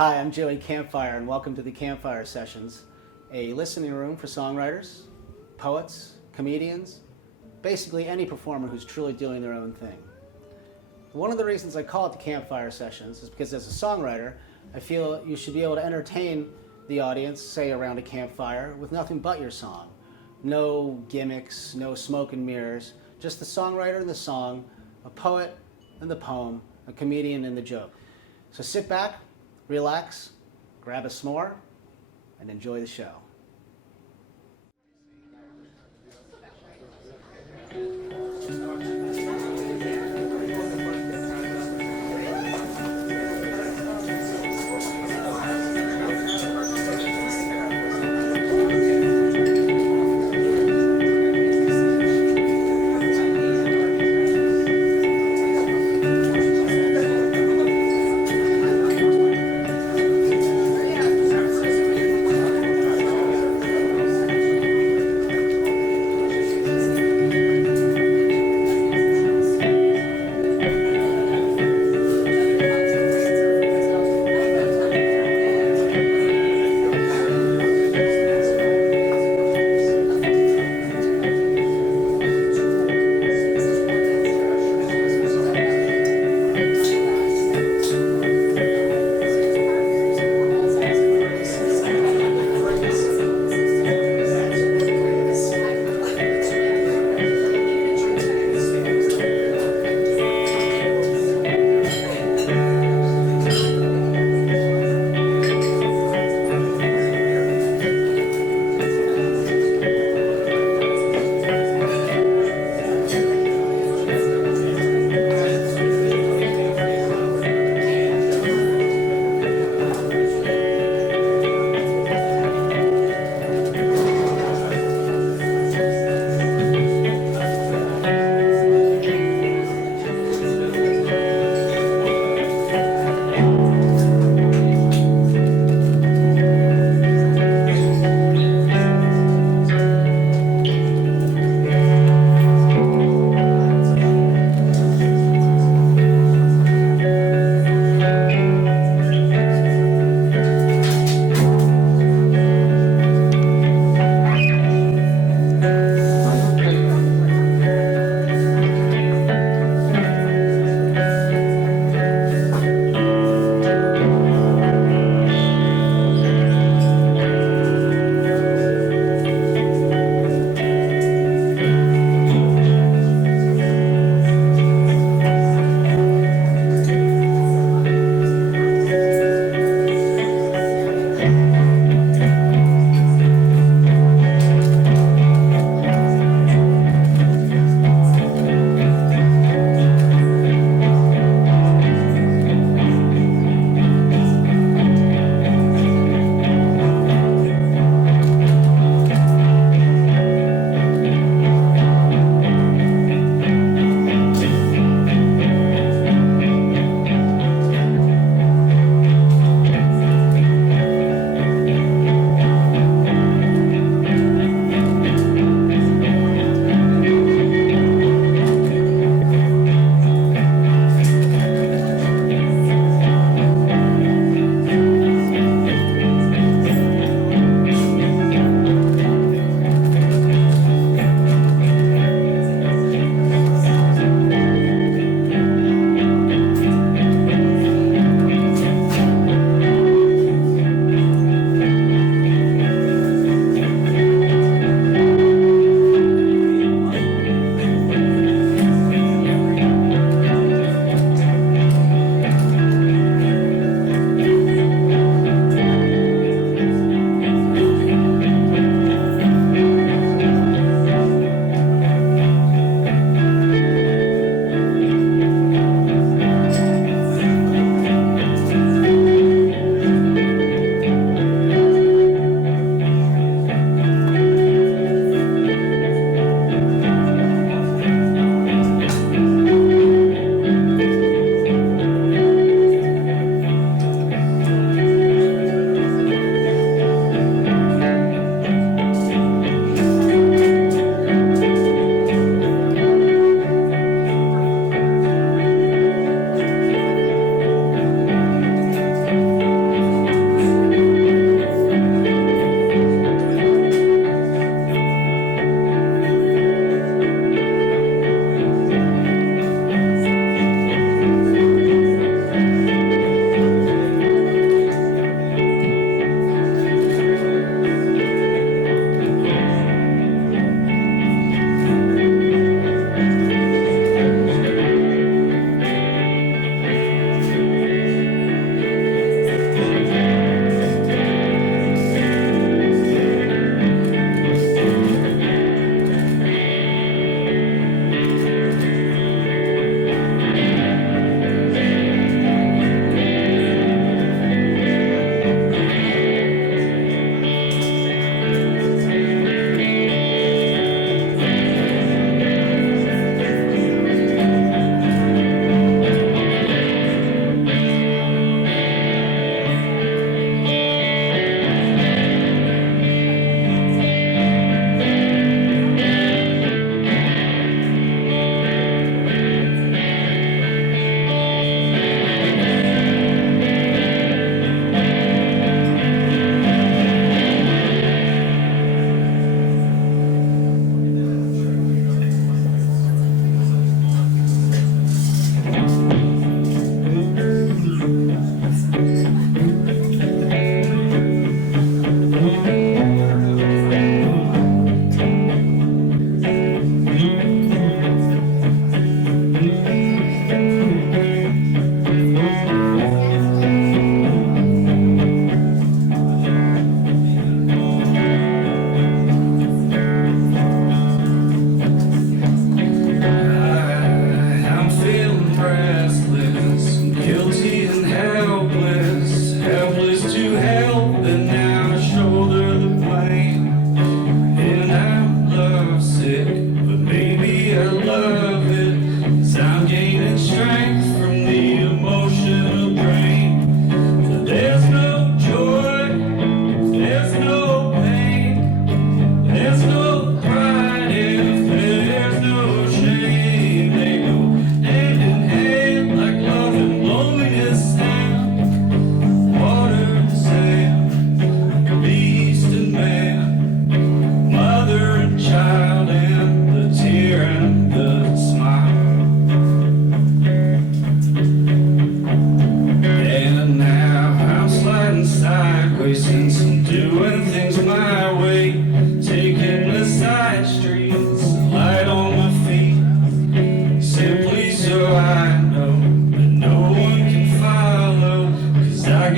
Hi, I'm Joey Campfire, and welcome to the Campfire Sessions, a listening room for songwriters, poets, comedians, basically any performer who's truly doing their own thing. One of the reasons I call it the Campfire Sessions is because as a songwriter, I feel you should be able to entertain the audience, say around a campfire, with nothing but your song. No gimmicks, no smoke and mirrors, just the songwriter and the song, a poet and the poem, a comedian and the joke. So sit back, relax, grab a s'more, and enjoy the show.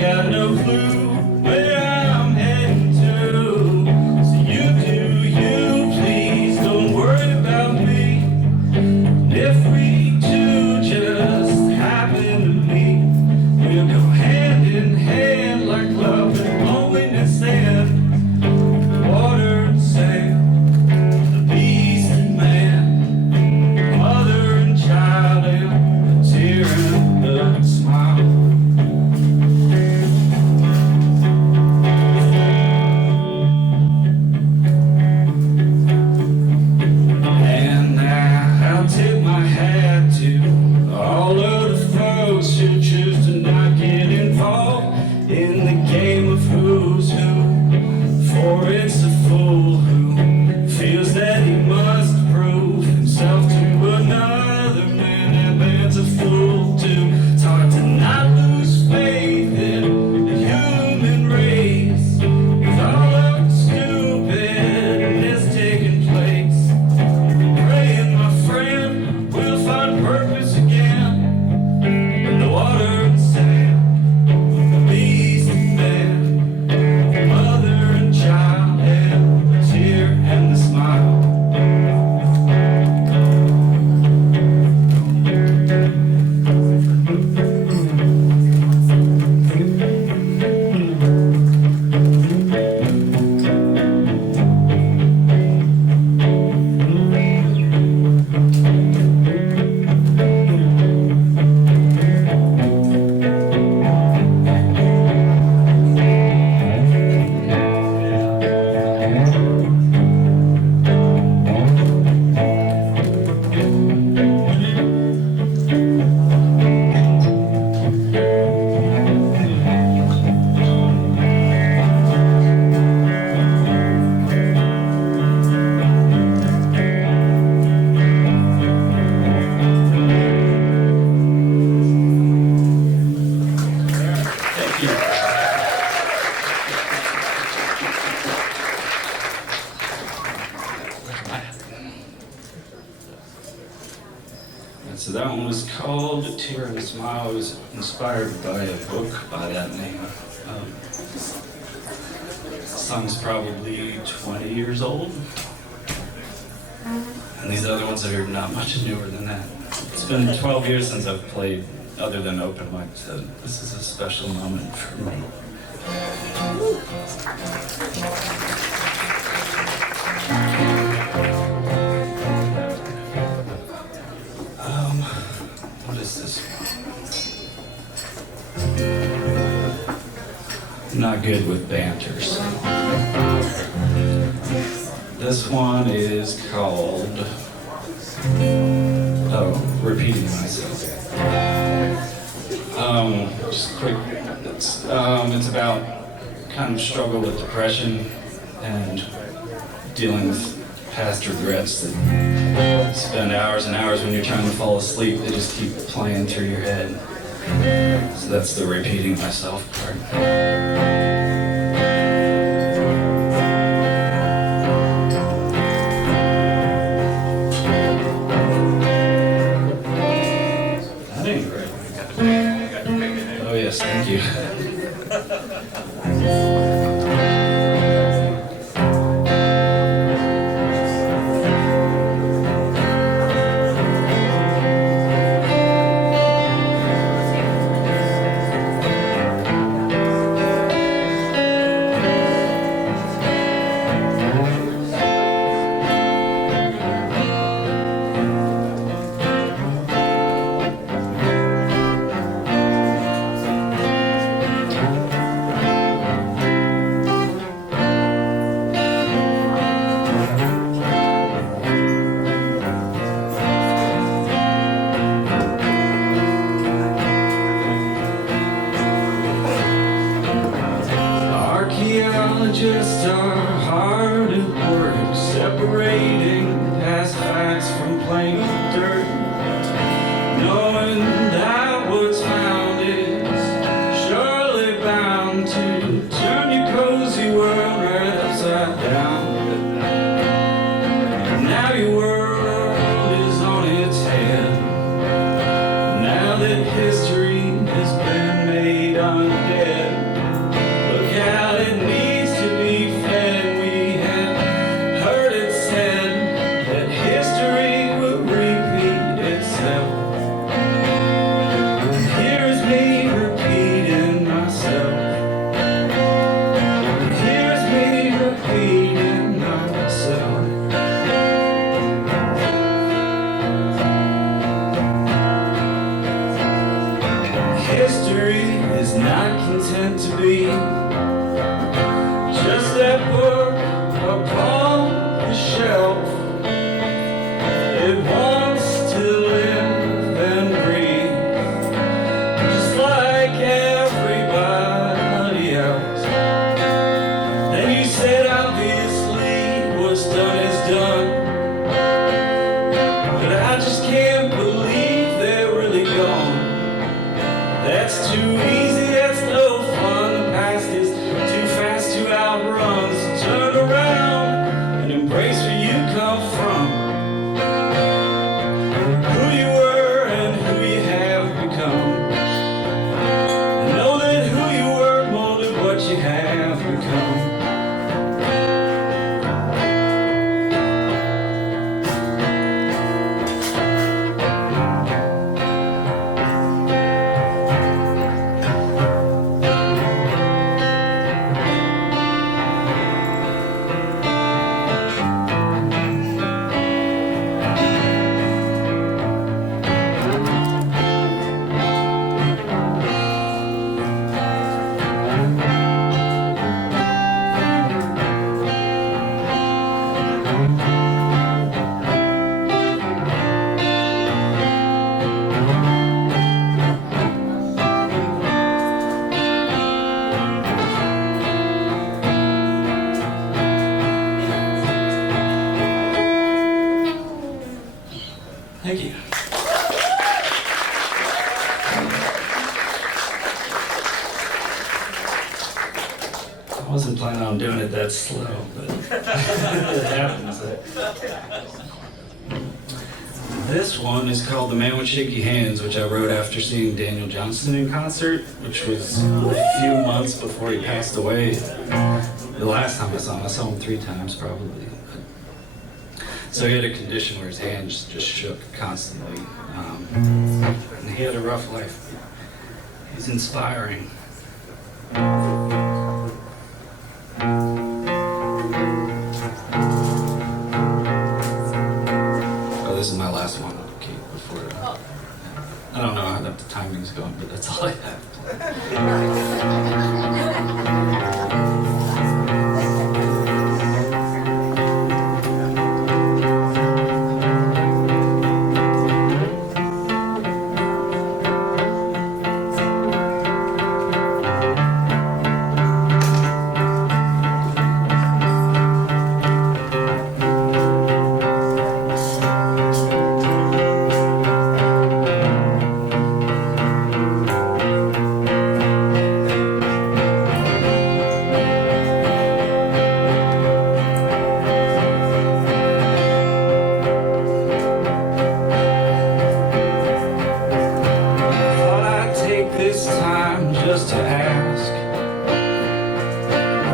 got no clue where I'm heading to. So you do you, please don't worry about me. And if we two just happen to meet, we'll go hand in hand like love and loneliness and water and sand, the beast and man, mother and child, and a tear and a smile. And now I'll tip my hat to all of the folks who choose to not get involved in the game of who's who. For it's a fool who feels that he must prove himself to another man, and man's a fool too. It's hard to not lose faith in the human race with all of the stupidness taking place. Praying, my friend, we'll find purpose again in the water and sand, the beast and man, mother and child, and the tear and the smile. Thank you. And so that one was called Tear and a Smile. It was inspired by a book by that name. The song's probably 20 years old. And these other ones are not much newer than that. It's been 12 years since I've played other than open mic, so this is a special moment for me. What is this one? I'm not good with banter, so. This one is called, repeating myself. Just quick, it's about kind of struggle with depression and dealing with past regrets that spend hours and hours when you're trying to fall asleep. They just keep playing through your head. So that's the repeating myself part. That ain't great. Oh yes, thank you. Archaeologists are hard at work, separating past facts from plain dirt, knowing that what's found is surely bound to turn your cozy world right upside down. Now your world is on its head, now that history has been made undead. content to be just that book upon the shelf. It wants to live and breathe just like everybody else. Then you said obviously what's done is done, but I just can't believe they're really gone. That's too easy, that's no fun. The past is too fast to outrun. So turn around and embrace where you come from, who you were and who you have become. And know that who you were molded what you have become. Thank you. I wasn't planning on doing it that slow, but it happens. This one is called The Man with Shaky Hands, which I wrote after seeing Daniel Johnston in concert, which was a few months before he passed away. The last time I saw him 3 times probably. So he had a condition where his hands just shook constantly. And he had a rough life. He's inspiring. Oh, this is my last one. Okay, before I don't know how the timing's going, but that's all I have. This time just to ask,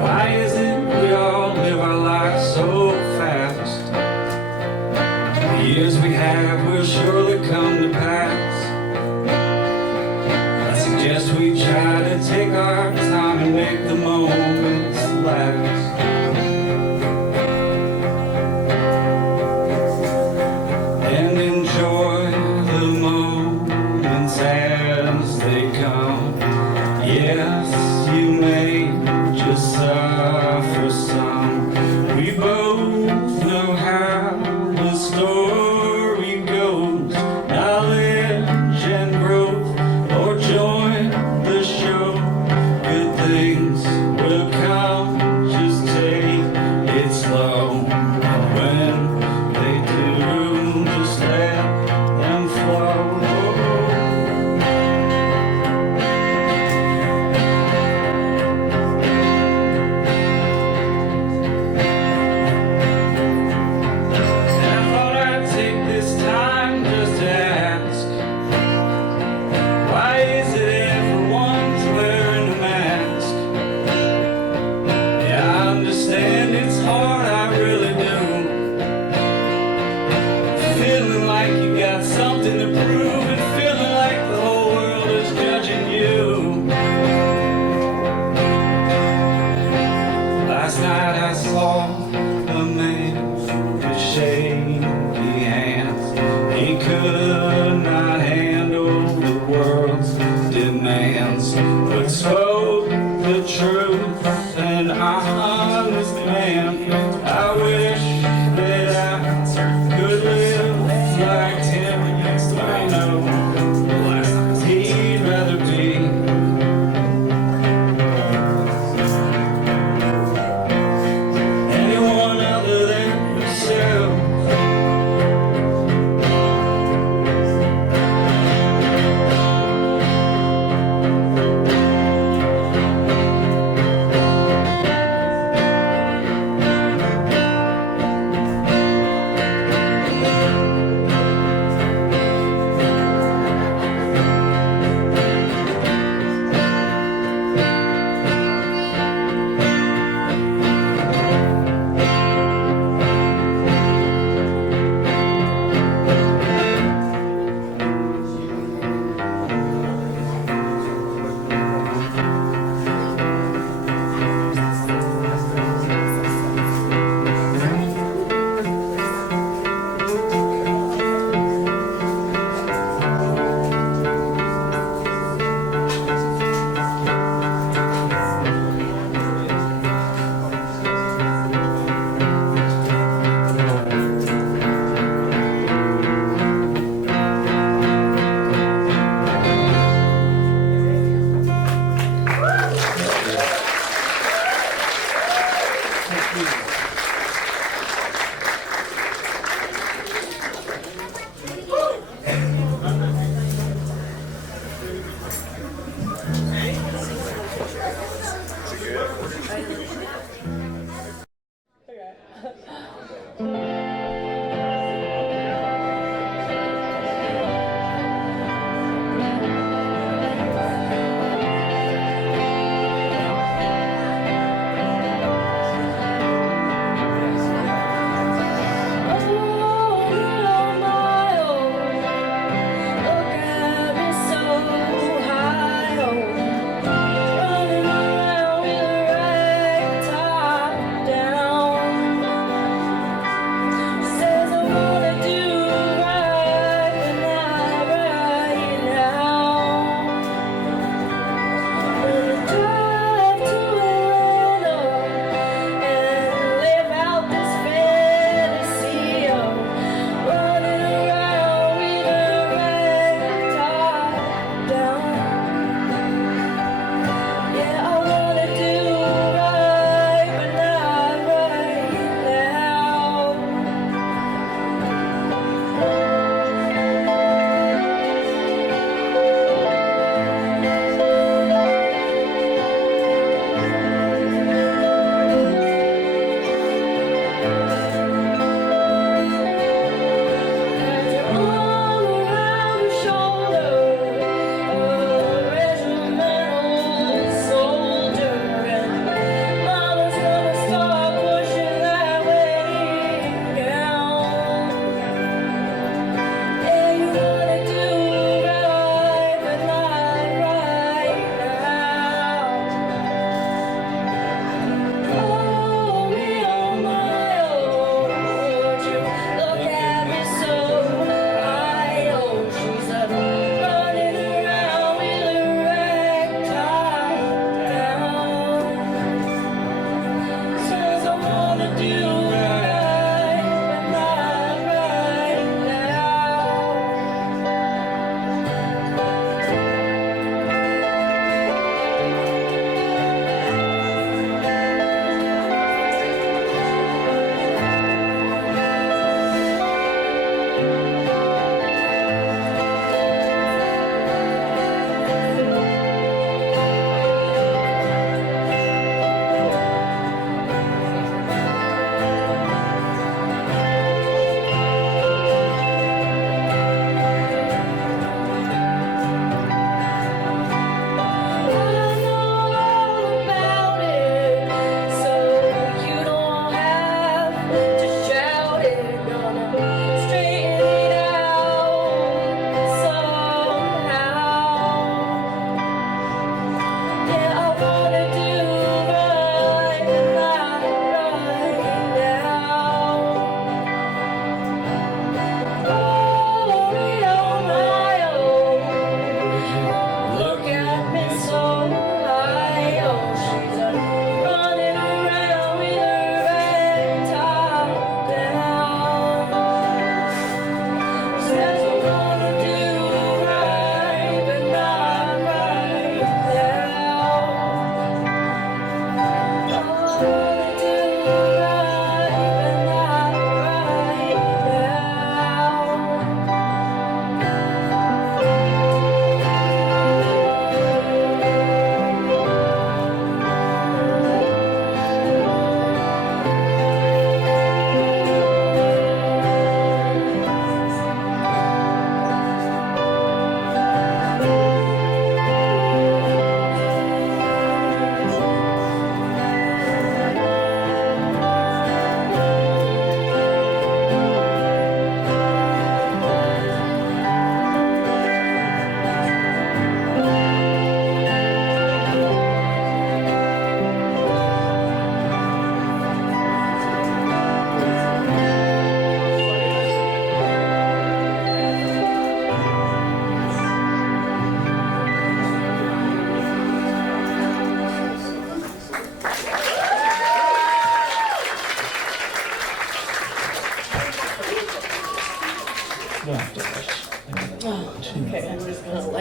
why is it we all live our lives so fast? The years we have will surely come to pass. I suggest we try to take our time and make the moments last. And enjoy the moments as they come. Yes, you may just suffer some. We both know how the story goes. Knowledge and growth, or join the show. Good things will come, just take it slow. And when they do, just let them flow.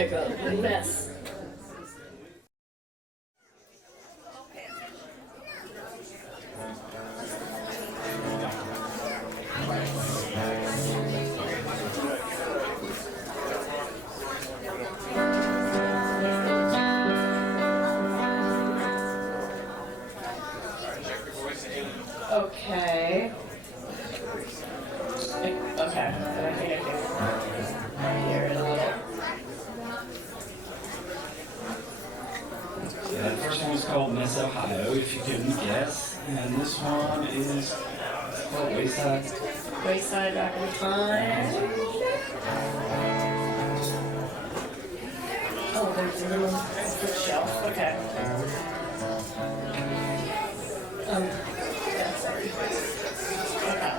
make a mess. Okay. Okay. I think I can hear it a little. Yeah, the first one was called Miss Ohio, if you couldn't guess. And this one is called Wayside. Wayside back in time. Oh, there's a little bookshelf. Okay. Yeah, sorry. Okay.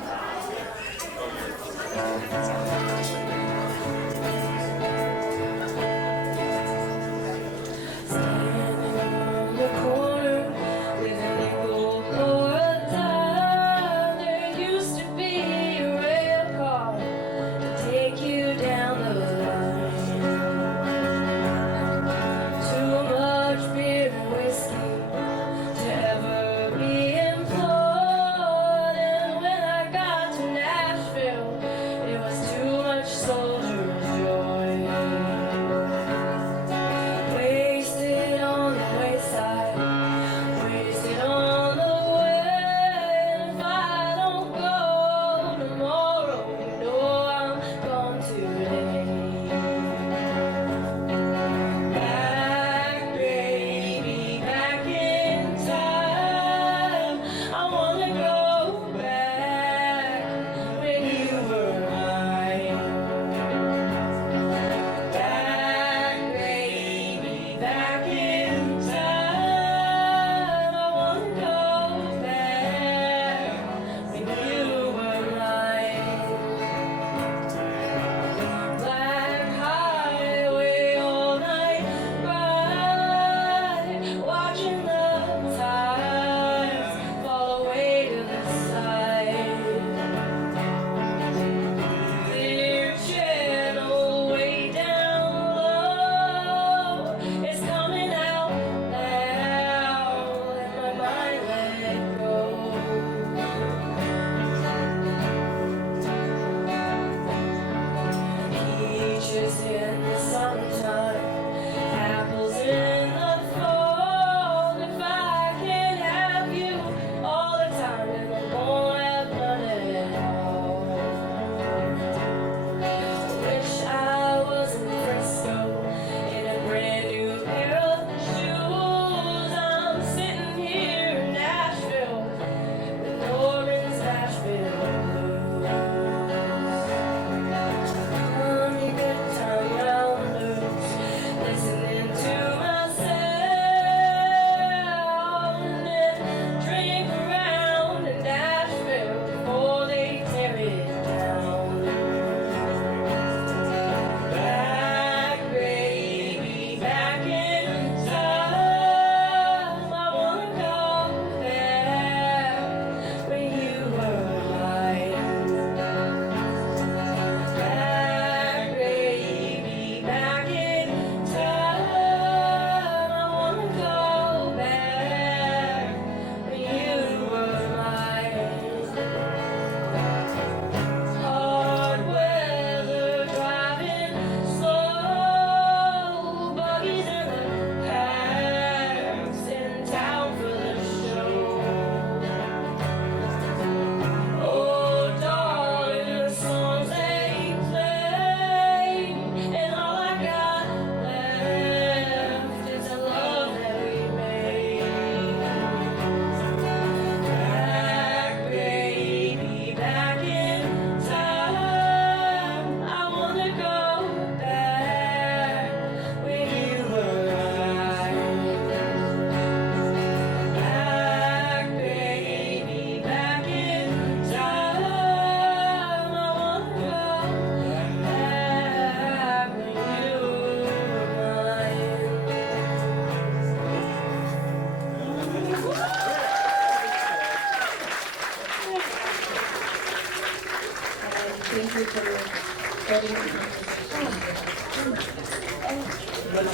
Thank you for the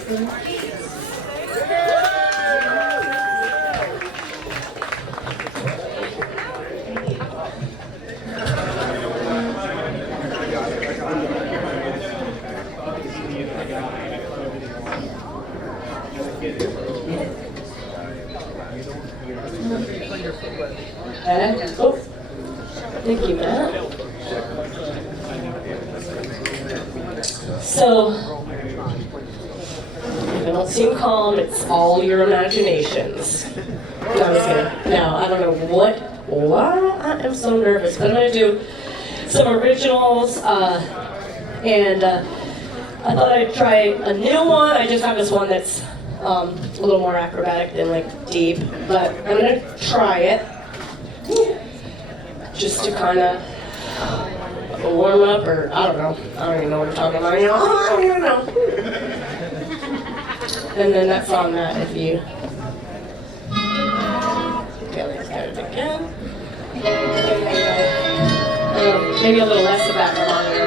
Oh, thank you, Matt. So, if I don't seem calm, it's all your imaginations. No, I'm just kidding. No, I don't know why I am so nervous, but I'm going to do some originals, and I thought I'd try a new one. I just have this one that's a little more acrobatic than like deep, but I'm going to try it just to kind of warm up, or I don't know. I don't even know what I'm talking about. You know, I don't even know. And then that's on that if you. Okay, let's start it again. Maybe a little less of that reminder.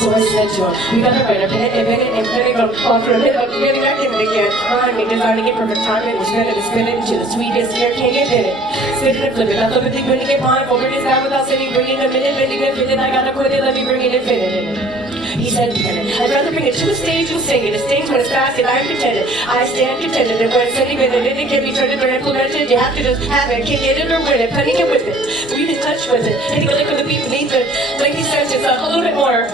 So I said to him, we gotta write a minute, and penny go off for a minute, but getting back in it again. Rhyme me, designed to get perfect timing, we're spinning and spinning into the sweetest air, can't get in it. Spinning and flipping, I flip it, think when you get mine, over this down without sitting, bringing a minute, bending and fitting, I gotta quit it, let me bring it and fit it in it. He said, I'd rather bring it to the stage and sing it. It stings when it's fast, and I'm contented. I stand contented, and when it's sending it, and it can be turned or implemented, you have to just have it, can't get it or win it, penny can whip it. Breathe in touch with it, hitting a lick of the beat beneath it. Lengthy sentence, a little bit more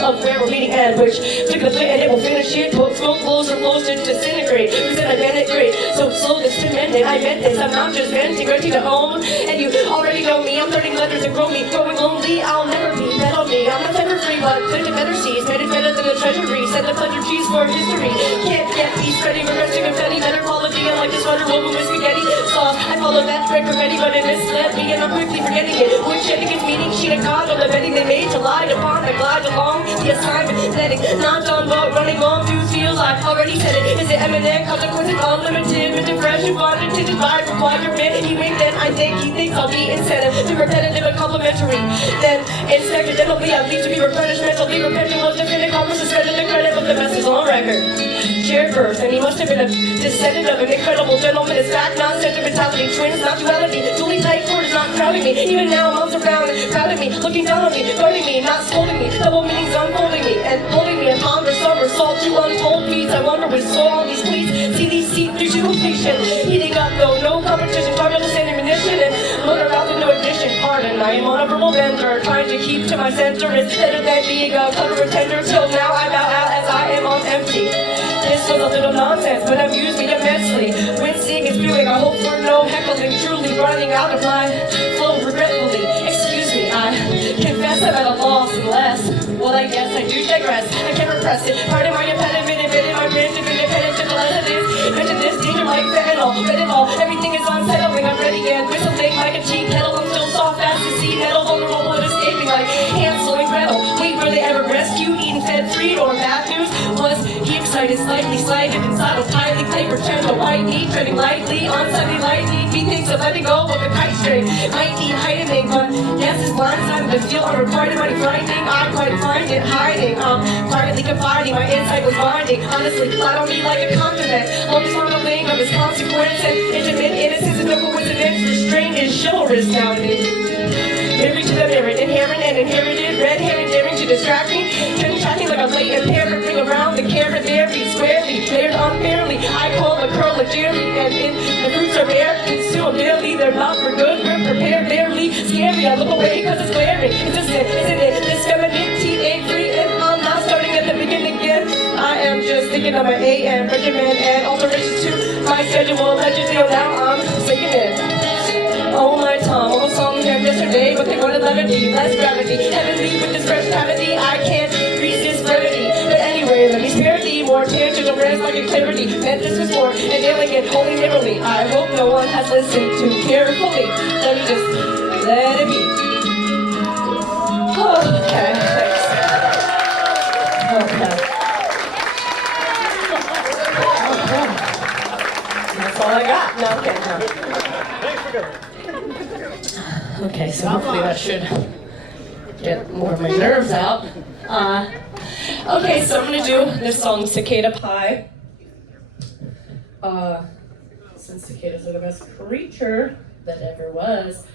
of where we're meeting at, which took the plate and it will finish it. Smoke blows or flows to disintegrate. We said I meant it great, so slow this to mend it. I meant this, I'm not just venting, ready to own. And you already know me, I'm learning letters and grow me. Growing lonely, I'll never be, bet on me. I'm not ever free, but fit to better seas. Made it better than the treasury, send the pleasure cheese for history. Can't get these ready for resting confetti. Better quality, I like this sweater woven with spaghetti sauce. I follow that trick already, but it misled me and I'm quickly forgetting it. Which shedding its meaning, sheet of card on the bedding they made to lie upon. I glide along the assignment, letting not done but running on through feels like already said it. Is it eminent, consequences unlimited, with depression, bonded to divide, required your bit. He winked and I think he thinks I'll be incentive to repetitive and complimentary. Then accidentally I leave to be replenished mentally, repenting was defending commerce, suspended the credit, but the mess is on record. Shared birth, and he must have been a descendant of an incredible gentleman. His fact, not sentimentality, twins, not duality. Duly tight quarters, not crowding me. Even now, moms around, proud of me, looking down on me, guarding me, not scolding me. Double meanings unfolding me, and holding me in ponder, summer, salt, two untold feats. I wonder with soul on these pleats, see these seat through to completion. Heating up though, no competition, target the same ammunition, and motor out with no ignition. Pardon, I am on a verbal bender, trying to keep to my center. It's better than being a cutter or tender, till now I bow out as I am on empty. This was a little nonsense, but amused me immensely. When seeing is viewing, I hope for no heckling, truly running out of my flow regretfully. Excuse me, I confess I'm at a loss unless, well, I guess I do digress. I can't repress it. Pardon my impediment, admitted my branch of independence, gentle as it is. Mention this danger like fentanyl, fentanyl. Everything is unsettling. I'm ready and whistling like a cheap kettle. I'm still soft as the sea metal, vulnerable and escaping like Hansel and Gretel. Wait, were they ever rescued, eaten, fed, freed, or bad news? Was he excited, slightly slighted, inside of tightly clay, pretend the white meat, treading lightly on Sunday lightning? Methinks of letting go of the kite string. Might need heightening, but yes, it's blindsided to feel unrequited, mighty frightening. I quite find it hiding. Quietly confiding, my insight was binding. Honestly, flat on me like a compliment. Always on the wing of his consequence, and intimate innocence is no coincidence. Restraint is chivalrous nowadays. Married to the married, inherent and inherited, red herring daring to distract me, tracking like a latent parrot, bring around the carrot there, be squarely, layered unfairly. I call the curl a jerry, and in the fruits are rare, consume daily, they're not for good, we're prepared, barely scary. I look away because it's glaring. It's a sin, isn't it? This femininity ain't free, and I'm not starting at the beginning again. I am just thinking of my AM regimen and alterations to my schedule. Allegedly, now I'm singing it. Oh my Tom, almost saw me here yesterday, but they wanted levity, less gravity, heavenly with this fresh cavity. I can't resist brevity, but anyway, let me spare thee more tangential rest like a clarity. Meant this was more, and nailing it wholly narrowly. I hope no one has listened too carefully. Let me just let it be. Okay, thanks. Okay. That's all I got. No, okay, no. Okay, so hopefully that should get more of my nerves out. Okay, so I'm gonna do this song, Cicada Pie. Since cicadas are the best creature that ever was,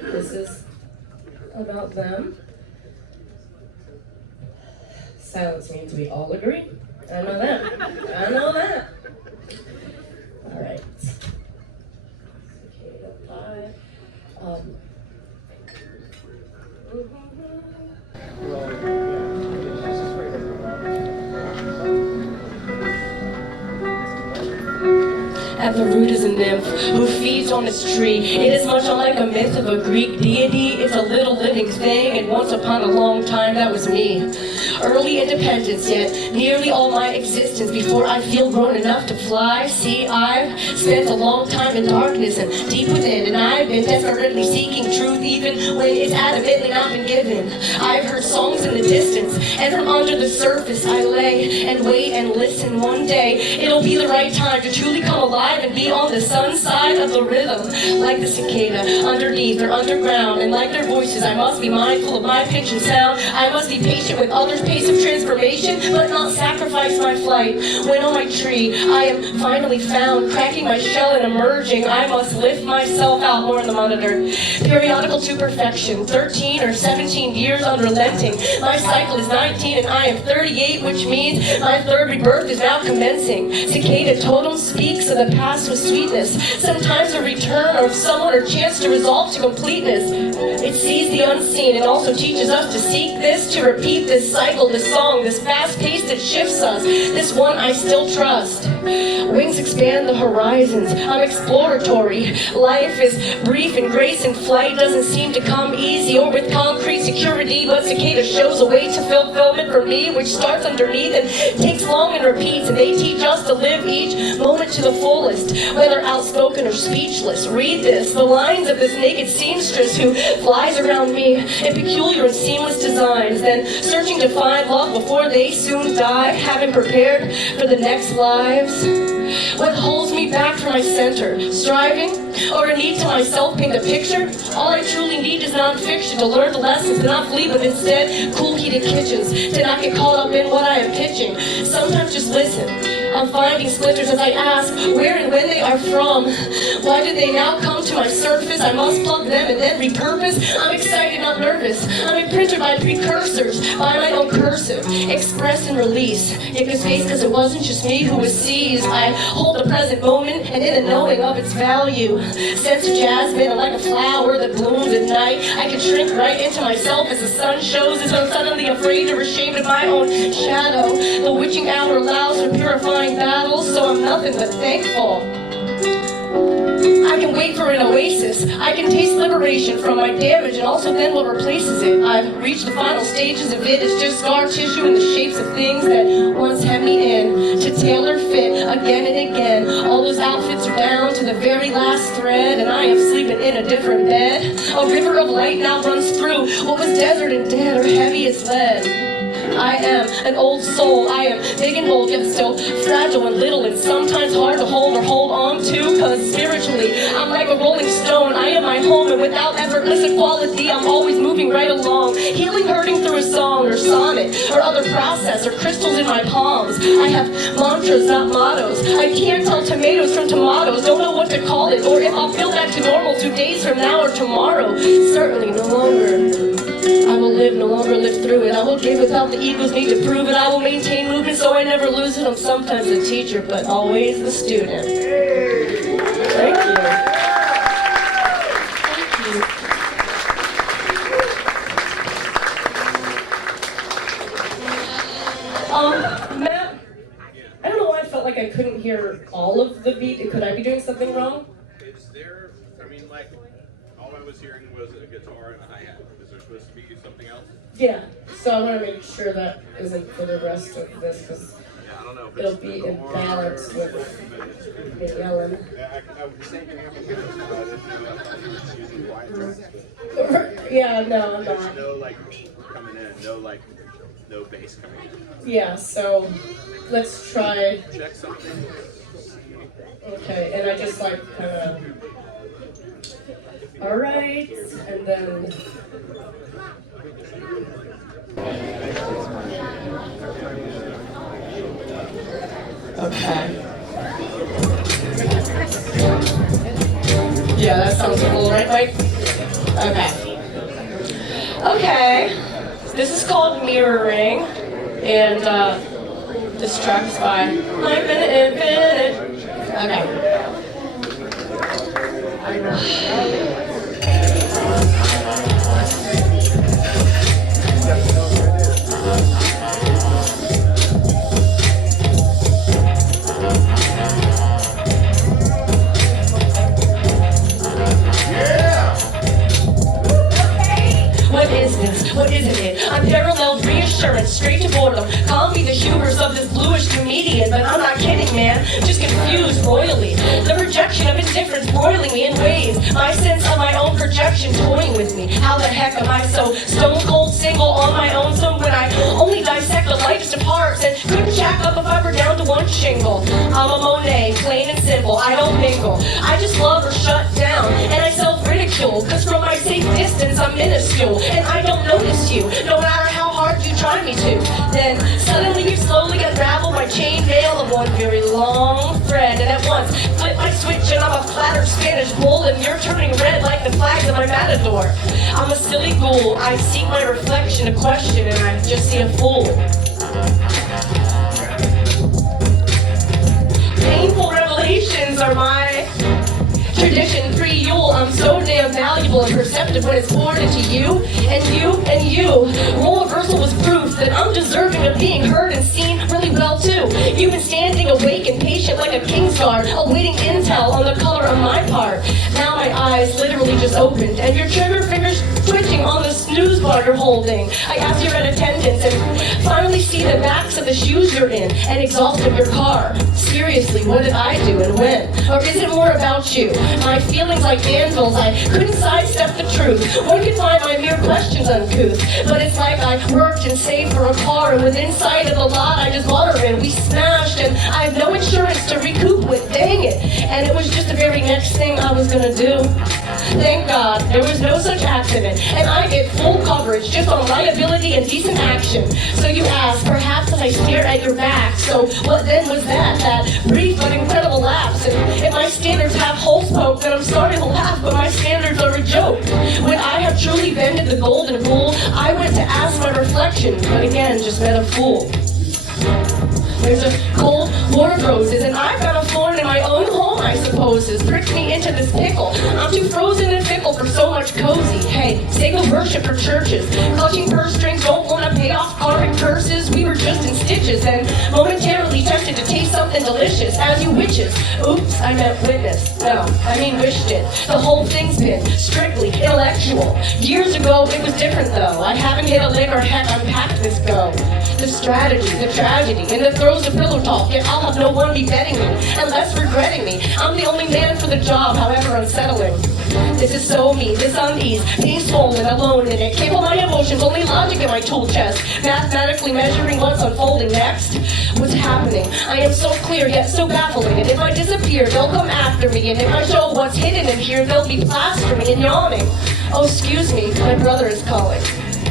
this is about them. Silence means we all agree. I know that. I know that. All right. Cicada Pie. At the root is a nymph who feeds on this tree. It is much unlike a myth of a Greek deity. It's a little living thing, and once upon a long time that was me. Early independence, yet nearly all my existence before I feel grown enough to fly. See, I've spent a long time in darkness and deep within, and I've been desperately seeking truth even when it's adamantly not been given. I've heard songs in the distance, and from under the surface I lay and wait and listen. One day it'll be the right time to truly come alive and be on the sun side of the rhythm. Like the cicada, underneath or underground, and like their voices, I must be mindful of my pitch and sound. I must be patient with others' pace of transformation, but not sacrifice my flight. When on my tree I am finally found, cracking my shell and emerging, I must lift myself out more in the monitor. Periodical to perfection, 13 or 17 years unrelenting. My cycle is 19 and I am 38, which means my third rebirth is now commencing. Cicada totem speaks of the past with sweetness, sometimes a return of someone or chance to resolve to completeness. It sees the unseen and also teaches us to seek this, to repeat this cycle, this song, this fast pace that shifts us, this one I still trust. Wings expand the horizons, I'm exploratory. Life is brief and grace and flight doesn't seem to come easy or with concrete security, but cicada shows a way to fulfillment for me, which starts underneath and takes long and repeats, and they teach us to live each moment to the fullest, whether outspoken or speechless. Read this, the lines of this naked seamstress who flies around me in peculiar and seamless designs, then searching to find love before they soon die, having prepared for the next lives. What holds me back from my center? Striving or a need to myself paint a picture? All I truly need is non-fiction to learn the lessons, to not flee, but instead cool heated kitchens, to not get caught up in what I am pitching. Sometimes just listen. I'm finding splinters as I ask where and when they are from. Why do they now come to my surface? I must plug them and then repurpose. I'm excited, not nervous. I'm imprinted by precursors, by my own cursive. Express and release. It was space because it wasn't just me who was seized. I hold the present moment and in the knowing of its value. Sense of jasmine like a flower that blooms at night. I can shrink right into myself as the sun shows, as I'm suddenly afraid or ashamed of my own shadow. The witching hour allows for purifying battles, so I'm nothing but thankful. I can wait for an oasis. I can taste liberation from my damage and also then what replaces it. I've reached the final stages of it. It's just scar tissue in the shapes of things that once hem me in, to tailor fit again and again. All those outfits are down to the very last thread, and I am sleeping in a different bed. A river of light now runs through what was desert and dead or heavy as lead. I am an old soul. I am big and bold, yet still fragile and little, and sometimes hard to hold or hold on to, cause spiritually I'm like a rolling stone. I am my home, and without effortless equality I'm always moving right along, healing, hurting through a song or sonnet or other process or crystals in my palms. I have mantras, not mottos. I can't tell tomatoes from tomatoes, don't know what to call it, or if I'll feel back to normal 2 days from now or tomorrow. Certainly no longer I will live, no longer live through it. I will give without the ego's need to prove it. I will maintain movement so I never lose it. I'm sometimes the teacher, but always the student. Thank you. Matt, I don't know why I felt like I couldn't hear all of the beat. Could I be doing something wrong? Is there, I mean, like, all I was hearing was a guitar and a hi-hat. Is there supposed to be something else? Yeah, so I want to make sure that isn't for the rest of this, because Yeah, I don't know if it'll it's be the in horn balance or- with me yelling. Yeah, I was thinking amplifiers, but I didn't know if I was using wires. Yeah, no, I'm There's not. no, like, beat coming in, no bass coming in. Yeah, so let's try. Check something. Okay, and I just like kind of. All right, and then. Okay. Yeah, that sounds cool, right, Mike? Okay. Okay. This is called Mirroring, and this track's by My Minute Infinite. Okay. What isn't it? Unparalleled reassurance, straight to boredom. Call me the hubris of this bluish comedian, but I'm not kidding, man. Just confused royally. The rejection of indifference broiling me in ways. My sense of my own projection toying with me. How the heck am I so stone cold single on my own? So when I only dissect the lightest of hearts and couldn't jack up if I were down to one shingle. I'm a Monet, plain and simple. I don't mingle. I just love or shut down, and I self-ridicule. Cause from my safe distance I'm minuscule, and I don't notice you, no matter how hard you try me to. Then suddenly you slowly unravel my chain mail of one very long thread, and at once flip my switch and I'm a flattered Spanish bull, and you're turning red like the flags of my matador. I'm a silly ghoul, I seek my reflection to question, and I just see a fool. Painful revelations are my tradition pre-Yule. I'm so damn valuable and perceptive when it's poured into you, and you, and you. Role reversal was proof that I'm deserving of being heard and seen really well too. You've been standing awake and patient like a king's guard, awaiting intel on the color of my part. Now my eyes literally just opened, and your trigger fingers twitching on the snooze bar you're holding. I ask you're at attendance and finally see the backs of the shoes you're in and exhaust of your car. Seriously, what did I do and when? Or is it more about you? My feelings like anvils, I couldn't sidestep the truth. One could find my mere questions uncouth, but it's like I worked and saved for a car, and within sight of the lot I just bought her in, we smashed, and I have no insurance to recoup with, dang it. And it was just the very next thing I was gonna do. Thank God, there was no such accident, and I get full coverage just on liability and decent action. So you ask, perhaps as I stare at your back, so what then was that brief but incredible lapse? And if my standards have holes poked, then I'm sorry to laugh, but my standards are a joke. When I have truly bended the golden rule, I went to ask my reflection, but again, just met a fool. There's a cold war of roses, and I've got a thorn in my own home, I suppose, has pricked me into this pickle. I'm too frozen and fickle for so much cozy. Hey, sacred worship for churches. Clutching purse strings, don't want to pay off karmic curses. We were just in stitches, and momentarily tempted to taste something delicious. As you witches. Oops, I meant witness. No, I mean wished it. The whole thing's been strictly intellectual. Years ago, it was different though. I haven't hit a lick or heck unpacked this go. The strategy, the tragedy, in the throes of pillow talk, yet I'll have no one be betting me, unless regretting me. I'm the only man for the job, however unsettling. This is so me, this unease, being swollen, alone in it. Cable my emotions, only logic in my tool chest. Mathematically measuring what's unfolding next. What's happening? I am so clear, yet so baffling. And if I disappear, they'll come after me. And if I show what's hidden in here, they'll be plastering and yawning. Oh, excuse me, my brother is calling.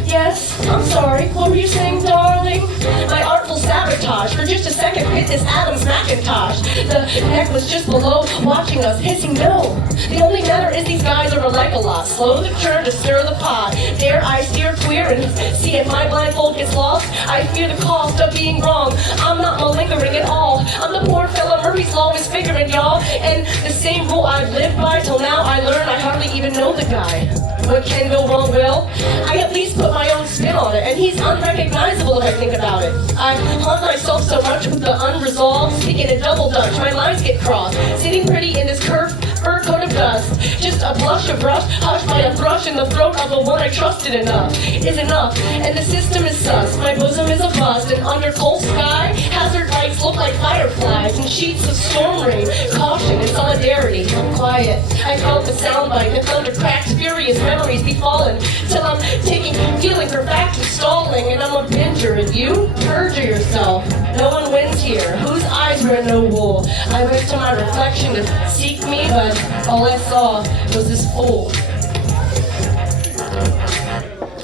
Yes, I'm sorry. What were you saying, darling? My artful sabotage. For just a second, hit this Adam's Macintosh. The necklace just below, watching us, hissing no. The only matter is these guys are like a lot. Slow the churn to stir the pot. Dare I steer queer and see if my blindfold gets lost? I fear the cost of being wrong. I'm not malingering at all. I'm the poor fella Murphy's Law is figuring, y'all. And the same rule I've lived by till now, I learned I hardly even know the guy. What can go wrong, Will? I at least put my own spin on it, and he's unrecognizable if I think about it. I haunt myself so much with the unresolved, speaking a double Dutch, my lines get crossed, sitting pretty in this curved fur coat of dust. Just a blush of rust, hushed by a thrush in the throat of the one I trusted enough. Is enough, and the system is sus. My bosom is a bust, and under cold sky, hazard lights look like fireflies, and sheets of storm rain, caution and solidarity. I'm quiet. I felt the soundbite, the thunder cracks, furious memories befallen, till I'm feeling for facts stalling, and I'm a binger, and you? Perjure yourself. No one wins here. Whose eyes wear no wool? I went to my reflection to seek me, but all I saw was this fool.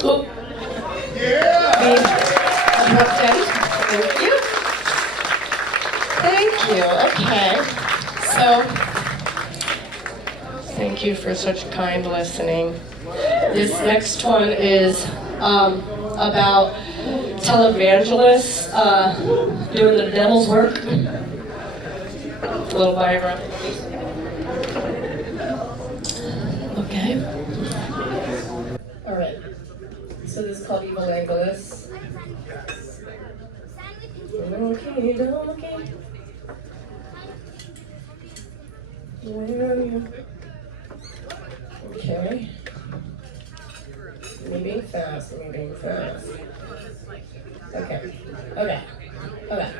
Oh. Thank you. Thank you. Okay. So, thank you for such kind listening. This next one is about televangelists doing the devil's work. A little biography. Okay. All right. So this is called Evangelists. Okay, okay. Where are you? Okay. Moving fast, moving fast. Okay. Okay. Okay.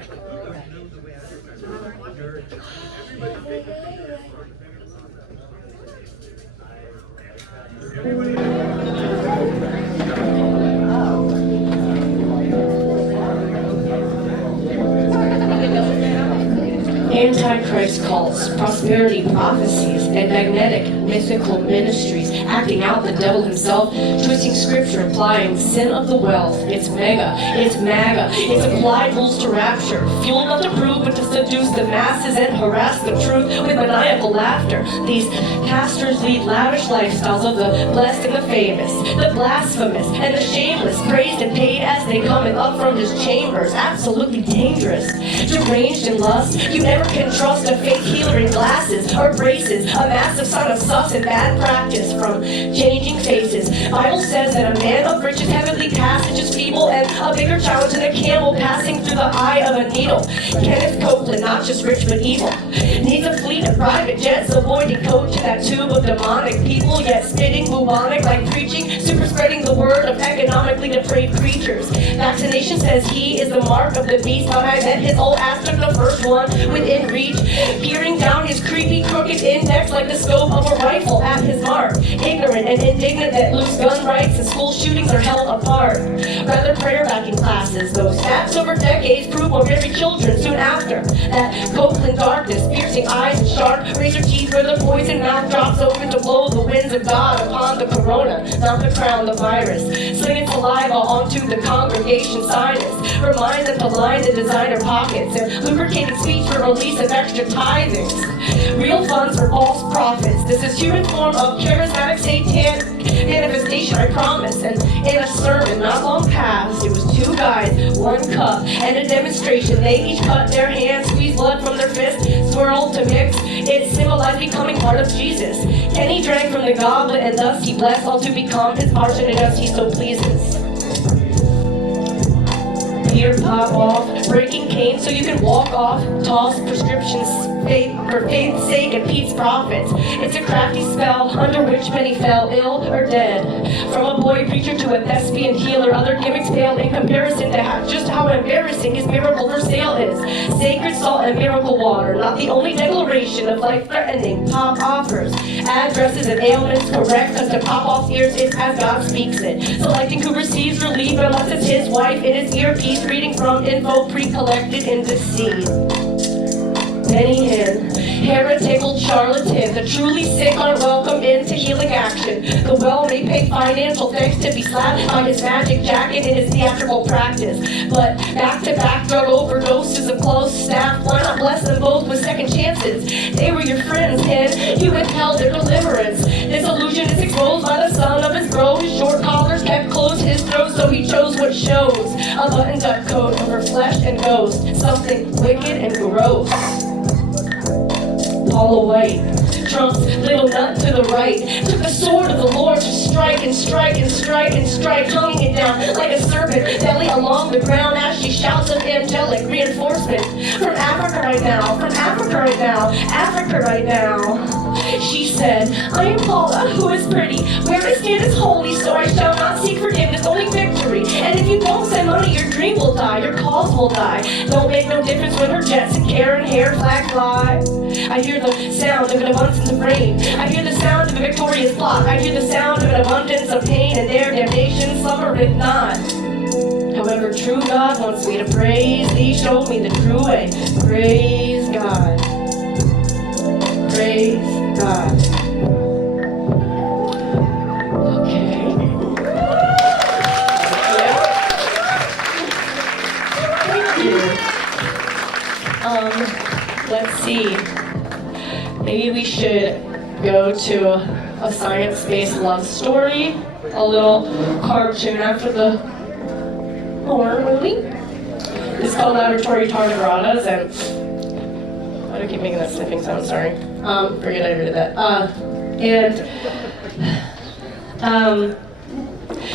Antichrist cults, prosperity prophecies, and magnetic mythical ministries, acting out the devil himself, twisting scripture, implying sin of the wealth. It's mega, it's MAGA, it's applied rules to rapture, fuel not to prove but to seduce the masses and harass the truth with maniacal laughter. These pastors lead lavish lifestyles of the blessed and the famous, the blasphemous and the shameless, praised and paid as they come and up from his chambers. Absolutely dangerous, deranged in lust. You never can trust a fake healer in glasses or braces, a massive sign of sus and bad practice from changing faces. Bible says that a man of riches heavenly passage is feeble and a bigger challenge than a camel passing through the eye of a needle. Kenneth Copeland, not just rich but evil, needs a fleet of private jets, avoiding coach in that tube of demonic people, yet spitting bubonic like preaching, super spreading the word of economically depraved creatures. Vaccination says he is the mark of the beast, but I bet his old ass took the first one within reach, peering down his creepy crooked index like the scope of a rifle at his mark. Ignorant and indignant that loose gun rights and school shootings are held apart. Rather prayer backing classes, those stats over decades prove more every children soon after. That Copeland darkness, piercing eyes and sharp razor teeth where the poison mouth drops open to blow the winds of God upon the corona, not the crown, the virus. Slinging saliva onto the congregation sinus, remind them to line the designer pockets and lubricating speech for release of extra tithings. Real funds for false prophets. This is human form of charismatic satanic manifestation, I promise. And in a sermon not long past, it was two guys, one cup, and a demonstration. They each cut their hands, squeezed blood from their fists, swirled to mix. It symbolized becoming part of Jesus. And he drank from the goblet, and thus he blessed all to become his portion, and us he so pleases. Peter pop off, breaking cane so you can walk off, toss prescriptions for faith's sake and Pete's profits. It's a crafty spell under which many fell ill or dead. From a boy preacher to a thespian healer, other gimmicks pale in comparison to just how embarrassing his miracle for sale is. Sacred salt and miracle water, not the only declaration of life-threatening pop offers. Addresses and ailments correct, cause to pop off ears it's as God speaks it. Selecting who receives relief unless it's his wife in his earpiece, reading from info pre-collected in deceit. Benny Hinn, heretical charlatan, the truly sick are welcome into healing action. The well may pay financial thanks to be slapped by his magic jacket in his theatrical practice. But back-to-back drug overdoses of close staff, why not bless them both with second chances? They were your friends, Hinn, you withheld their deliverance. This illusion is exposed by the son of his bro. His short collars kept close to his throat, so he chose what shows. A buttoned-up coat over flesh and ghost, something wicked and gross. Paula White, Trump's little nut to the right, took the sword of the Lord to strike and strike and strike and strike, hanging it down like a serpent, belly along the ground as she shouts of angelic reinforcement. From Africa right now, from Africa right now, Africa right now. She said, I am Paula, who is pretty. Where I stand is holy, so I shall not seek forgiveness, only victory. And if you don't send money, your dream will die, your cause will die. Don't make no difference when her jets and Karen hair flag fly. I hear the sound of an abundance of rain. I hear the sound of a victorious plot. I hear the sound of an abundance of pain and their damnation, summer it not. However, true God wants me to praise thee, show me the true way. Praise God. Praise God. Okay. see. Maybe we should go to a science-based love story, a little cartoon after the horror movie. It's called Laboratory Tardigradas, and I don't keep making that sniffing sound, sorry. Forget I did that.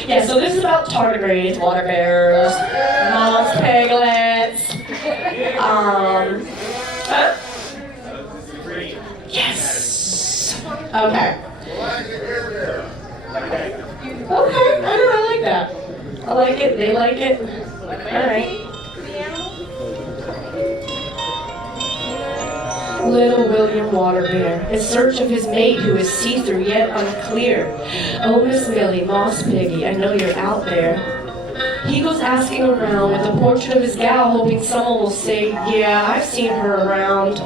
Yeah, so this is about tardigrades, water bears, moss piglets, yes! Okay. Okay, I like that. I like it, they like it. Alright. Little William Water Bear, in search of his mate who is see-through yet unclear. Oh, Miss Millie, Moss Piggy, I know you're out there. He goes asking around with the portrait of his gal, hoping someone will say, yeah, I've seen her around.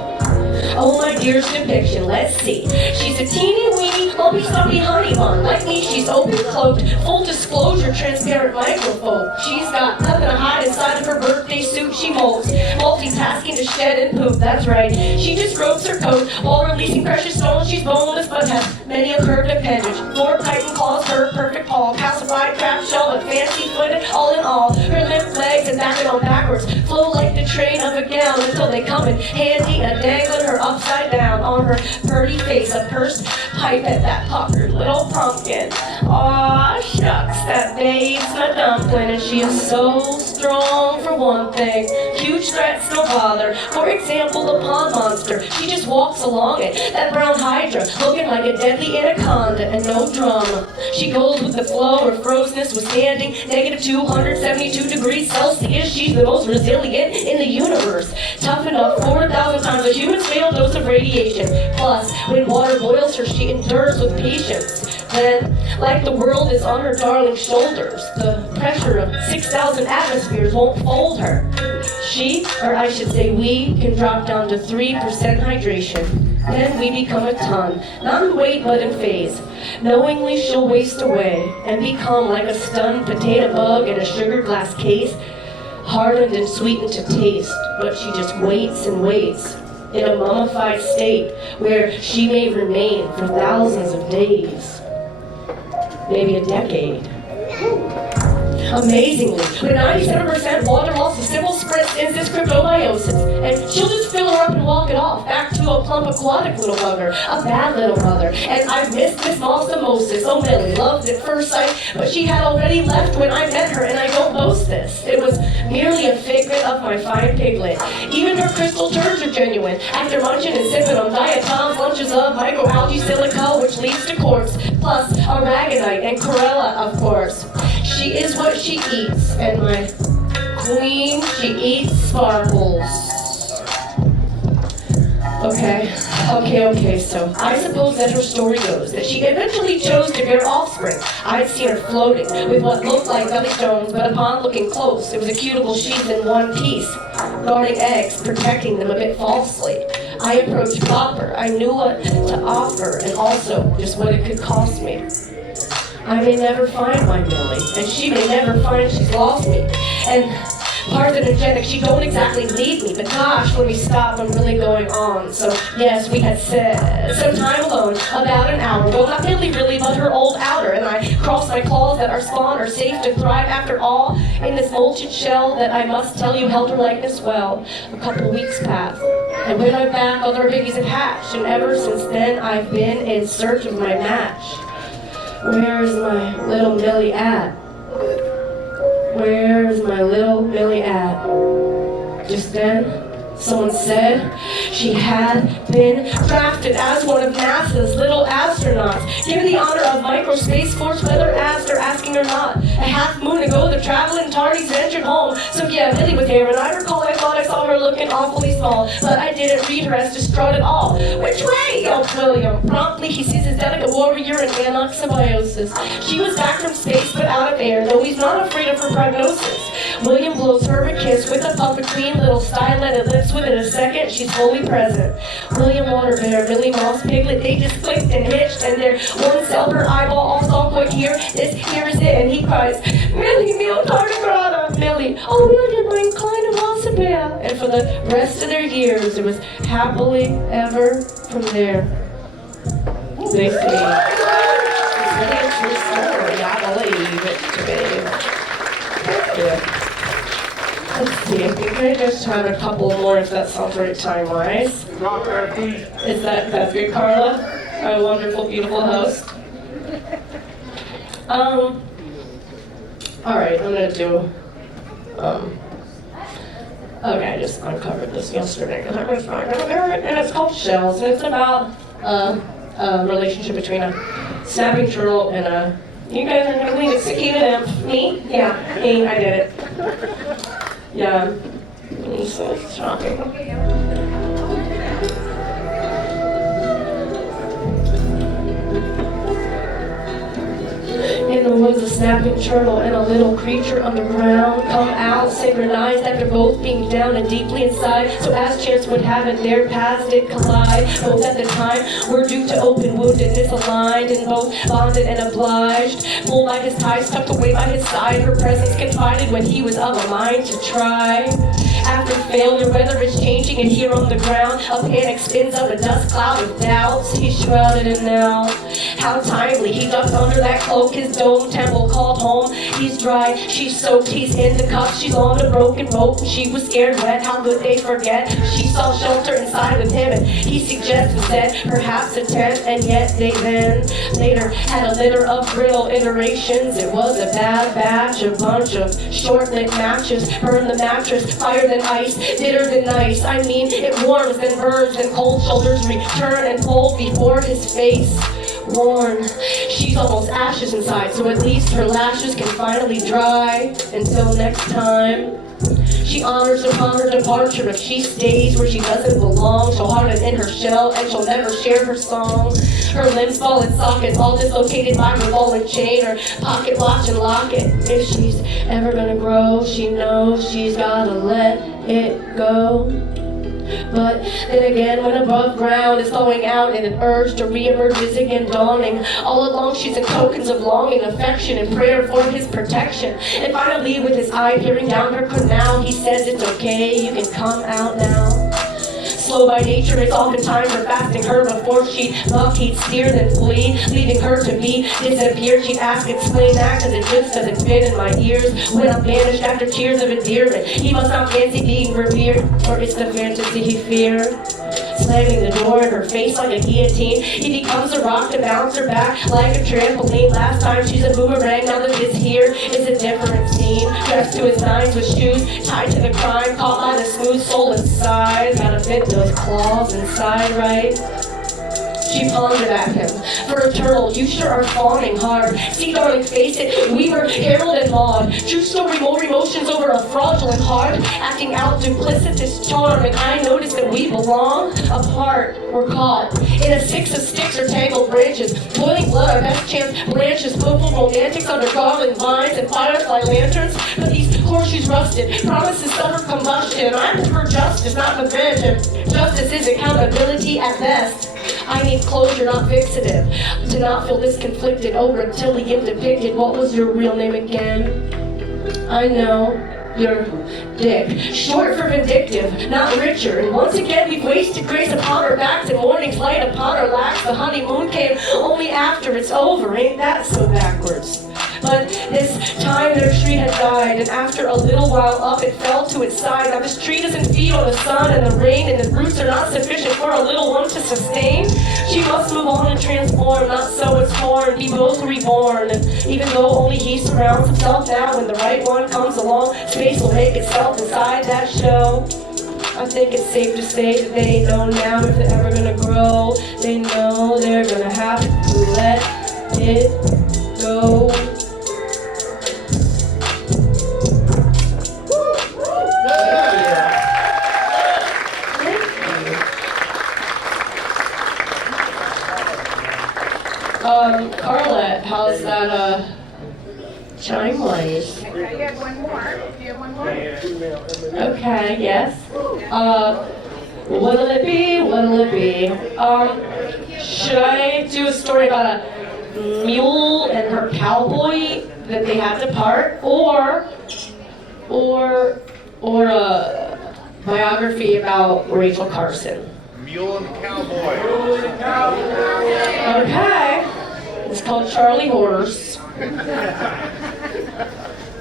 Oh, my dearest depiction, let's see. She's a teeny weeny, lumpy, stumpy honey bun. Like me, she's open cloaked, full disclosure, transparent microphone. She's got nothing to hide inside of her birthday suit she molds. Multitasking to shed and poop, that's right. She just ropes her coat while releasing precious stones. She's boneless but has many a curved appendage. 4 Titan claws, her perfect paw. Calcified crab shell but fancy footed, all in all. Her limp legs and backing on backwards flow like the train of a gown until they come in handy, a dangling her upside down on her purty face, a pursed pipette, that puckered little pumpkin. Aw, shucks, that babe's a dumpling, and she is so strong for one thing. Huge threats no bother. For example, the pond monster, she just walks along it. That brown hydra, looking like a deadly anaconda, and no drama. She goes with the flow, her frozeness withstanding negative 272 degrees Celsius. She's the most resilient in the universe. Tough enough 4,000 times a human's fatal dose of radiation. Plus, when water boils her, she endures with patience. Then, like the world is on her darling shoulders, the pressure of 6,000 atmospheres won't fold her. She, or I should say we, can drop down to 3% hydration. Then we become a ton, not in weight but in phase. Knowingly she'll waste away and become like a stunned potato bug in a sugar glass case, hardened and sweetened to taste, but she just waits and waits in a mummified state where she may remain for thousands of days, maybe a decade. Amazingly, with 97% water loss, a simple sprint ends this cryptobiosis, and she'll just fill her up and walk it off, back to a plump aquatic little bugger, a bad little mother. And I've missed this osmosis. Oh, Millie, loved at first sight, but she had already left when I met her, and I don't boast this. It was merely a figment of my fine piglet. Even her crystal turds are genuine. After munching and sipping on diatoms, lunches of microalgae silica, which leads to quartz, plus aragonite and chlorella, of course. She is what she eats, and my queen, she eats sparkles. Okay, so I suppose that her story goes that she eventually chose to bear offspring. I'd seen her floating with what looked like belly stones, but upon looking close, it was a cuticle sheath in one piece, guarding eggs, protecting them a bit falsely. I approached Copper. I knew what to offer, and also just what it could cost me. I may never find my Millie, and she may never find she's lost me. And parthenogenetic, she don't exactly leave me, but gosh, let me stop, I'm really going on. So yes, we had some time alone, about an hour. Well, not Millie really, but her old outer. And I crossed my claws that our spawn are safe to thrive after all in this molten shell that I must tell you held her likeness well. A couple weeks passed, and when I'm back, other babies have hatched, and ever since then I've been in search of my match. Where's my little Millie at? Where's my little Millie at? Just then, someone said she had been drafted as one of NASA's little astronauts, given the honor of microspace force, whether asked or asking or not. A half moon ago, the traveling tardies ventured home. So yeah, Millie was there, and I recall I thought I saw her looking awfully small, but I didn't read her as distraught at all. Which way? Yelped William. Promptly, he sees his delicate warrior in anoxybiosis. She was back from space, but out of air, though he's not afraid of her prognosis. William blows her a kiss with a puff between little styletted lips. Within a second, she's fully present. William Water Bear, Millie Moss Piglet, they just clicked and hitched, and their one cell per eyeball all saw quick here. This here is it, and he cries, Millie, meal tardigrada. Millie, oh, William, I'm kind of awesome. disappear. And for the rest of their years, it was happily ever from there. They say, it's really a true story. I believe it to be. Yeah. Let's see, I think I just have a couple more if that sounds right time-wise. Is that's good, Carla? Our wonderful, beautiful host. All right, I'm gonna do, okay, I just uncovered this yesterday because I was not gonna do it, and it's called Shells, and it's about a relationship between a snapping turtle and a, you guys are gonna believe it, cicada nymph. Me? Yeah, me, I did it. Yeah, it's so shocking. In the woods, a snapping turtle and a little creature underground come out synchronized after both being down and deeply inside. So as chance would have it, their paths did collide. Both at the time were due to open wound and misaligned, and both bonded and obliged. Full like his ties tucked away by his side, her presence confided when he was of a mind to try. After failure, weather is changing, and here on the ground, a panic spins up a dust cloud of doubts. He's shrouded in now. How timely, he ducked under that cloak, his dome temple called home. He's dry, she's soaked, he's in the cup. She longed a broken rope, and she was scared wet. How could they forget? She saw shelter inside with him, and he suggested said perhaps a tent, and yet they then later had a litter of brittle iterations. It was a bad batch, a bunch of short-lit matches, burned the mattress, fire than ice, bitter than ice. I mean, it warms, then burns, then cold shoulders return and fold before his face. Worn, she's almost ashes inside, so at least her lashes can finally dry. Until next time, she honors upon her departure if she stays where she doesn't belong, so hardened in her shell, and she'll never share her song. Her limbs fall in sockets, all dislocated by her rolling chain, her pocket watch and locket. If she's ever gonna grow, she knows she's gotta let it go. But then again, when above ground is thawing out and an urge to reemerge is again dawning, all along she's in tokens of longing, affection, and prayer for his protection. And finally, with his eye peering down her canal, he says it's okay, you can come out now. Slow by nature, it's often time for fasting her before she'd buck, he'd steer, then flee, leaving her to be disappeared. She'd ask, explain that, cause it just doesn't fit in my ears. When I'm banished after tears of endearment, he must not fancy being revered, or it's the fantasy he feared. Slamming the door in her face like a guillotine, he becomes a rock to bounce her back like a trampoline. Last time she's a boomerang, now that this here is a different scene. Dressed to his nines with shoes tied to the crime, caught by the smooth soul inside. Gotta fit those claws inside, right? She pondered at him. For a turtle, you sure are fawning hard. See, darling, face it, we were Harold and Maude. True story, more emotions over a fraudulent heart. Acting out duplicitous charm, and I noticed that we belong apart. We're caught in a six of sticks or tangled branches. Boiling blood, our best chance branches. Purple romantics under garland vines and firefly lanterns. But these horseshoes rusted, promises summer combustion. I prefer justice, not revenge. And justice is accountability at best. I need closure, not fixative. To not feel this conflicted over until the end depicted. What was your real name again? I know. You're Dick. Short for vindictive, not richer. And once again we've wasted grace upon our backs and morning's light upon our lacks. The honeymoon came only after it's over. Ain't that so backwards? But this time their tree had died, and after a little while up it fell to its side. Now this tree doesn't feed on the sun and the rain, and the roots are not sufficient for a little one to sustain. She must move on and transform, not so it's torn, be both reborn. And even though only he surrounds himself now, when the right one comes along, space will make itself inside that show. I think it's safe to say that they know now if they're ever gonna grow. They know they're gonna have to let it go. Carla, how's that chime-wise? I got one more. Do you have one more? Okay, yes. What'll it be? What'll it be? Should I do a story about a mule and her cowboy that they had to part, or biography about Rachel Carson. Mule and Cowboy. Okay. It's called Charlie Horse.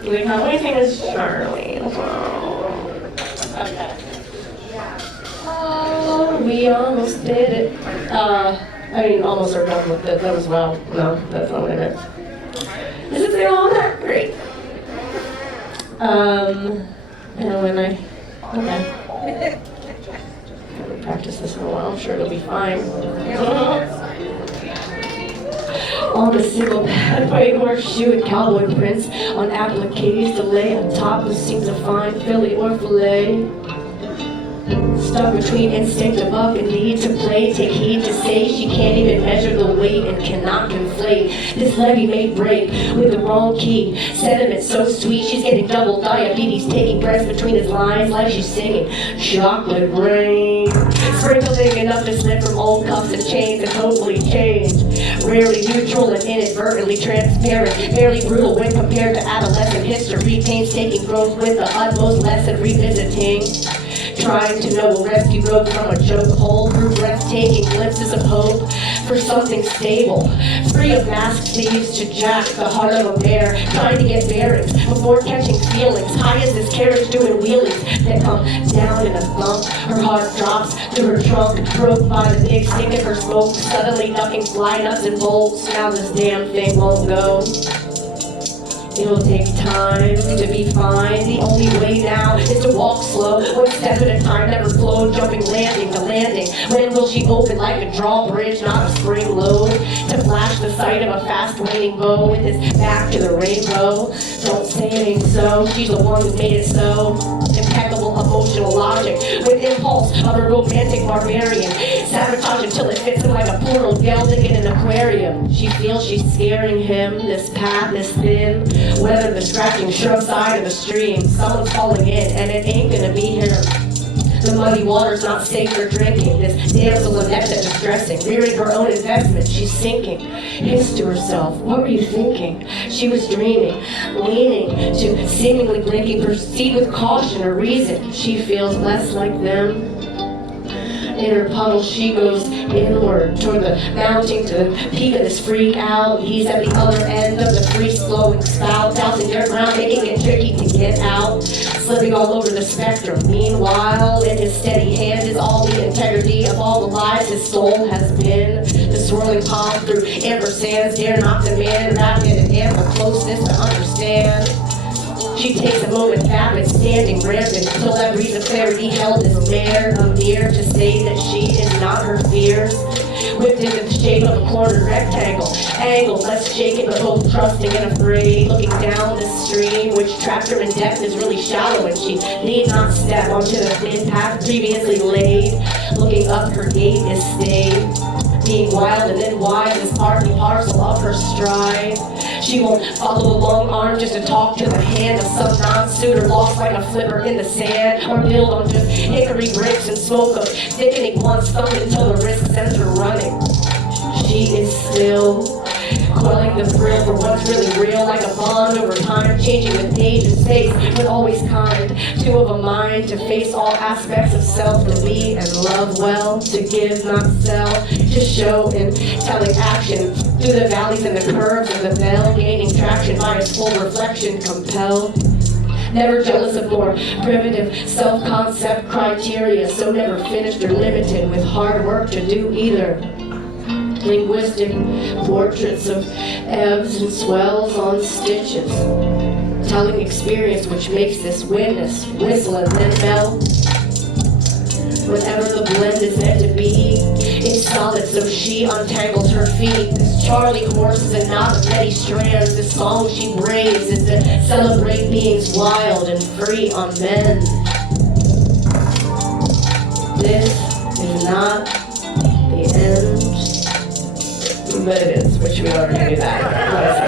Like, how many things is Charlie? Okay. Oh, we almost did it. Almost are done with it. That was well. No, that's not what I meant. Is it all that great? And when okay. Haven't practiced this in a while. I'm sure it'll be fine. On the single pad, white horseshoe and cowboy prints on appliques to lay on top of scenes of fine Philly or filet. Stuck between instinct of buck and need to play, take heed to say she can't even measure the weight and cannot conflate. This levee may break with the wrong key. Sentiment so sweet, she's getting double diabetes, taking breaths between his lines like she's singing chocolate rain. Sprinkling enough to slip from old cuffs and chains and hopefully change. Rarely neutral and inadvertently transparent, barely brutal when compared to adolescent history. Painstaking growth with the utmost lesson revisiting. Trying to know a rescue road from a chokehold through breathtaking glimpses of hope for something stable. Free of masked thieves to jack the heart of a bear, trying to get bearings before catching feelings. High as this carriage doing wheelies that come down in a thump. Her heart drops through her trunk, broke by the big stick of her smoke, suddenly ducking fly nuts and bolts. Now this damn thing won't go. It'll take time to be fine. The only way now is to walk slow, one step at a time, never slow, jumping landing to landing. When will she open like a drawbridge, not a spring load, to flash the sight of a fast waning bow with his back to the rainbow? Don't say it ain't so, she's the one who made it so. Impeccable emotional logic with impulse of a romantic barbarian. Sabotage until it fits him like a portal gelding in an aquarium. She feels she's scaring him, this path is thin. Whether the scratching shrub side of the stream, someone's falling in and it ain't gonna be him. The muddy water's not safe for drinking. This damsel inept and distressing, rearing her own investment, she's sinking. Hissed to herself, what were you thinking? She was dreaming, leaning to seemingly blinking, proceed with caution or reason. She feels less like them. In her puddle, she goes inward toward the mounting to the peak of this freak out. He's at the other end of the free-flowing spout, dousing their ground, making it tricky to get out, slipping all over the spectrum. Meanwhile, in his steady hand is all the integrity of all the lives his soul has been. The swirling palm through amber sands dare not demand rapid and ample closeness to understand. She takes a moment vapid, standing rampant, until that breeze of clarity held his mare near to say that she is not her fears. Whipped into the shape of a cornered rectangle, angled, less shaken but both trusting and afraid, looking down the stream, which trapped her in depth is really shallow, and she need not step onto the thin path previously laid. Looking up, her gait is stayed. Being wild and then wise is part and parcel of her stride. She won't follow the long arm just to talk to the hand of some non-suitor lost like a flipper in the sand, or build on just hickory bricks and smoke of thickening one's thumb until the wrist sends her running. She is still quelling the thrill for what's really real, like a bond over time, changing with age and space, but always kind. Two of a mind to face all aspects of self, to be and love well, to give, not sell, to show in telling action, through the valleys and the curves of the bell, gaining traction by its full reflection, compelled. Never jealous of more primitive self-concept criteria, so never finished or limited with hard work to do either. Linguistic portraits of ebbs and swells on stitches, telling experience which makes this witness whistle and then melt. Whatever the blend is meant to be, it's solid, so she untangles her feet. This Charlie horse is a knot of many strands. The song she braves is to celebrate beings wild and free on men. This is not the end. But it is, which we already knew that.